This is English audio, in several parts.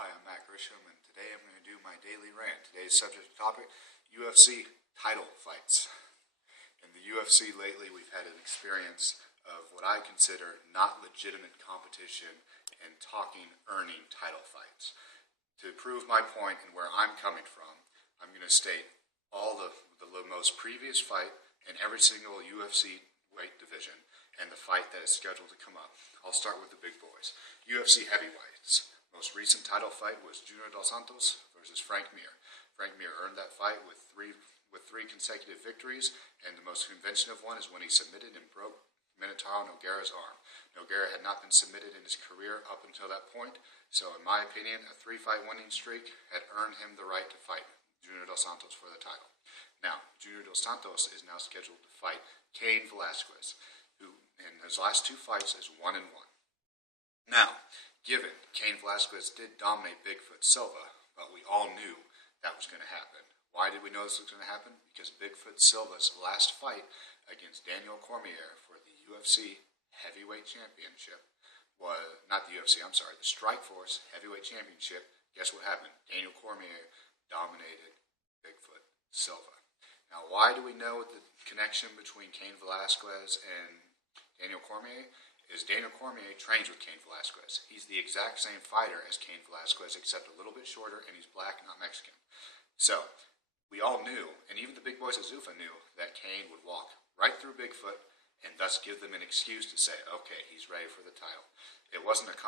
Hi, I'm Matt Grisham, and today I'm going to do my daily rant. Today's subject topic, UFC title fights. In the UFC lately, we've had an experience of what I consider not legitimate competition and earning title fights. To prove my point and where I'm coming from, I'm going to state all the most previous fight in every single UFC weight division and the fight that is scheduled to come up. I'll start with the big boys. UFC heavyweights. Most recent title fight was Junior Dos Santos versus Frank Mir. Frank Mir earned that fight with three consecutive victories, and the most convincing one is when he submitted and broke Minotauro Nogueira's arm. Nogueira had not been submitted in his career up until that point, so in my opinion, a 3-fight winning streak had earned him the right to fight Junior Dos Santos for the title. Now, Junior Dos Santos is now scheduled to fight Cain Velasquez, who in his last 2 fights is 1-1. Now, given Cain Velasquez did dominate Bigfoot Silva, but we all knew that was going to happen. Why did we know this was going to happen? Because Bigfoot Silva's last fight against Daniel Cormier for the UFC Heavyweight Championship was, not the UFC, I'm sorry, the Strikeforce Heavyweight Championship. Guess what happened? Daniel Cormier dominated Bigfoot Silva. Now, why do we know the connection between Cain Velasquez and Daniel Cormier? Is Daniel Cormier trains with Cain Velasquez. He's the exact same fighter as Cain Velasquez, except a little bit shorter, and he's black, not Mexican. So, we all knew, and even the big boys at Zuffa knew, that Cain would walk right through Bigfoot and thus give them an excuse to say, okay, he's ready for the title. It wasn't a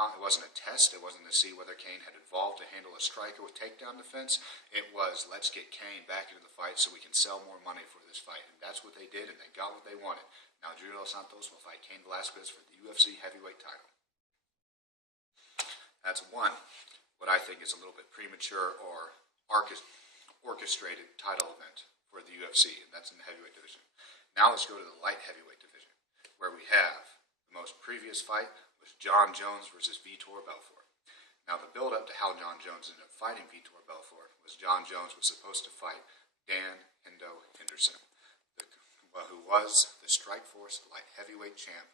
test. It wasn't to see whether Cain had evolved to handle a striker with takedown defense. It was, let's get Cain back into the fight so we can sell more money for this fight. And that's what they did, and they got what they wanted. Now, Junior Dos Santos will fight Cain Velasquez for the UFC heavyweight title. That's one, what I think is a little bit premature or orchestrated title event for the UFC, and that's in the heavyweight division. Now let's go to the light heavyweight division, where we have the most previous fight was John Jones versus Vitor Belfort. Now, the build-up to how John Jones ended up fighting Vitor Belfort was John Jones was supposed to fight Dan Hendo Henderson, who was the Strikeforce light heavyweight champ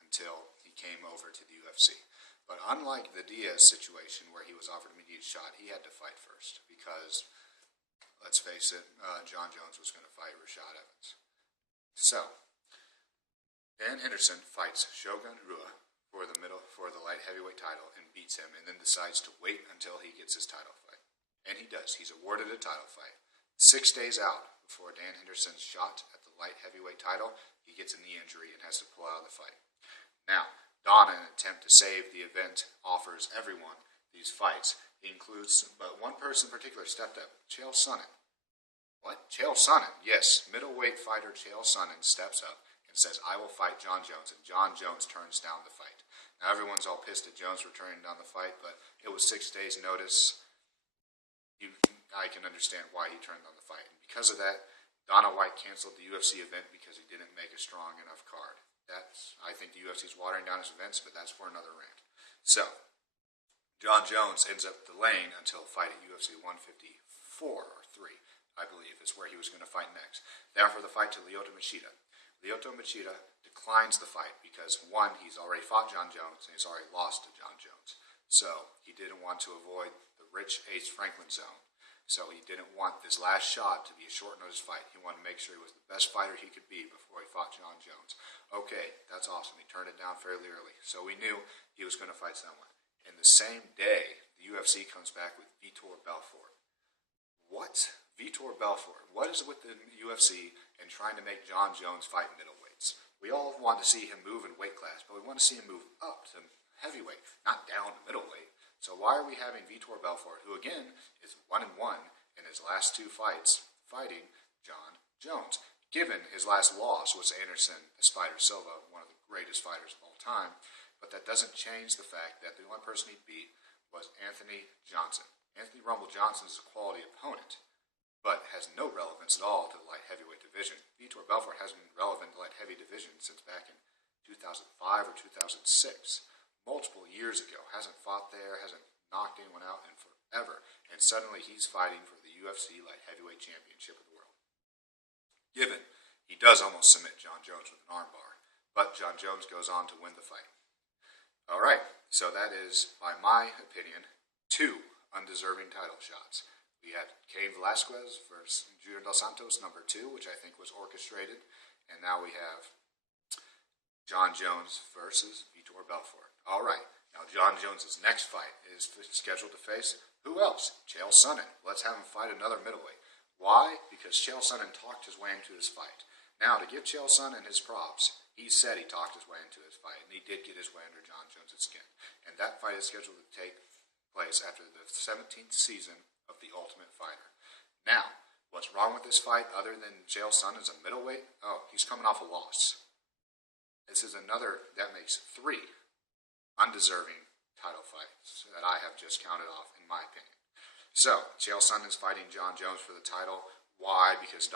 until he came over to the UFC. But unlike the Diaz situation where he was offered an immediate shot, he had to fight first because, let's face it, John Jones was going to fight Rashad Evans. So, Dan Henderson fights Shogun Rua for the light heavyweight title and beats him, and then decides to wait until he gets his title fight. And he does. He's awarded a title fight. 6 days out before Dan Henderson's shot at the light heavyweight title, he gets a knee injury and has to pull out of the fight. Now, Donna, in an attempt to save the event, offers everyone these fights. He includes, but one person in particular stepped up, Chael Sonnen. What? Chael Sonnen? Yes, middleweight fighter Chael Sonnen steps up and says, I will fight John Jones, and John Jones turns down the fight. Now, everyone's all pissed at Jones for turning down the fight, but it was 6 days' notice. I can understand why he turned down the fight. And because of that, Dana White canceled the UFC event because he didn't make a strong enough card. I think the UFC is watering down his events, but that's for another rant. So, John Jones ends up delaying until fight at UFC 154 or 3, I believe, is where he was going to fight next. Therefore, the fight to Lyoto Machida. Lyoto Machida declines the fight because, one, he's already fought John Jones and he's already lost to John Jones. So, he didn't want to avoid the rich Ace Franklin zone. So he didn't want this last shot to be a short notice fight. He wanted to make sure he was the best fighter he could be before he fought John Jones. Okay, that's awesome. He turned it down fairly early. So we knew he was going to fight someone. And the same day, the UFC comes back with Vitor Belfort. What? Vitor Belfort. What is it with the UFC and trying to make John Jones fight middleweights? We all want to see him move in weight class, but we want to see him move up to heavyweight, not down to middleweight. So why are we having Vitor Belfort, who again is 1-1 in his last 2 fights, fighting John Jones? Given his last loss was Anderson Spider Silva, one of the greatest fighters of all time, but that doesn't change the fact that the only person he beat was Anthony Johnson. Anthony Rumble Johnson is a quality opponent, but has no relevance at all to the light heavyweight division. Vitor Belfort hasn't been relevant to the light heavy division since back in 2005 or 2006. Multiple years ago, hasn't fought there, hasn't knocked anyone out in forever, and suddenly he's fighting for the UFC light heavyweight championship of the world. Given, he does almost submit John Jones with an armbar, but John Jones goes on to win the fight. Alright, so that is, by my opinion, 2 undeserving title shots. We had Cain Velasquez versus Junior Dos Santos, number 2, which I think was orchestrated. And now we have John Jones versus Vitor Belfort. All right. Now John Jones' next fight is scheduled to face who else? Chael Sonnen. Let's have him fight another middleweight. Why? Because Chael Sonnen talked his way into his fight. Now, to give Chael Sonnen his props, he said he talked his way into his fight, and he did get his way under John Jones' skin. And that fight is scheduled to take place after the 17th season of The Ultimate Fighter. Now, what's wrong with this fight other than Chael Sonnen is a middleweight? Oh, he's coming off a loss. This is another, that makes 3 undeserving title fights that I have just counted off, in my opinion. So, Chael Sonnen is fighting John Jones for the title. Why? Because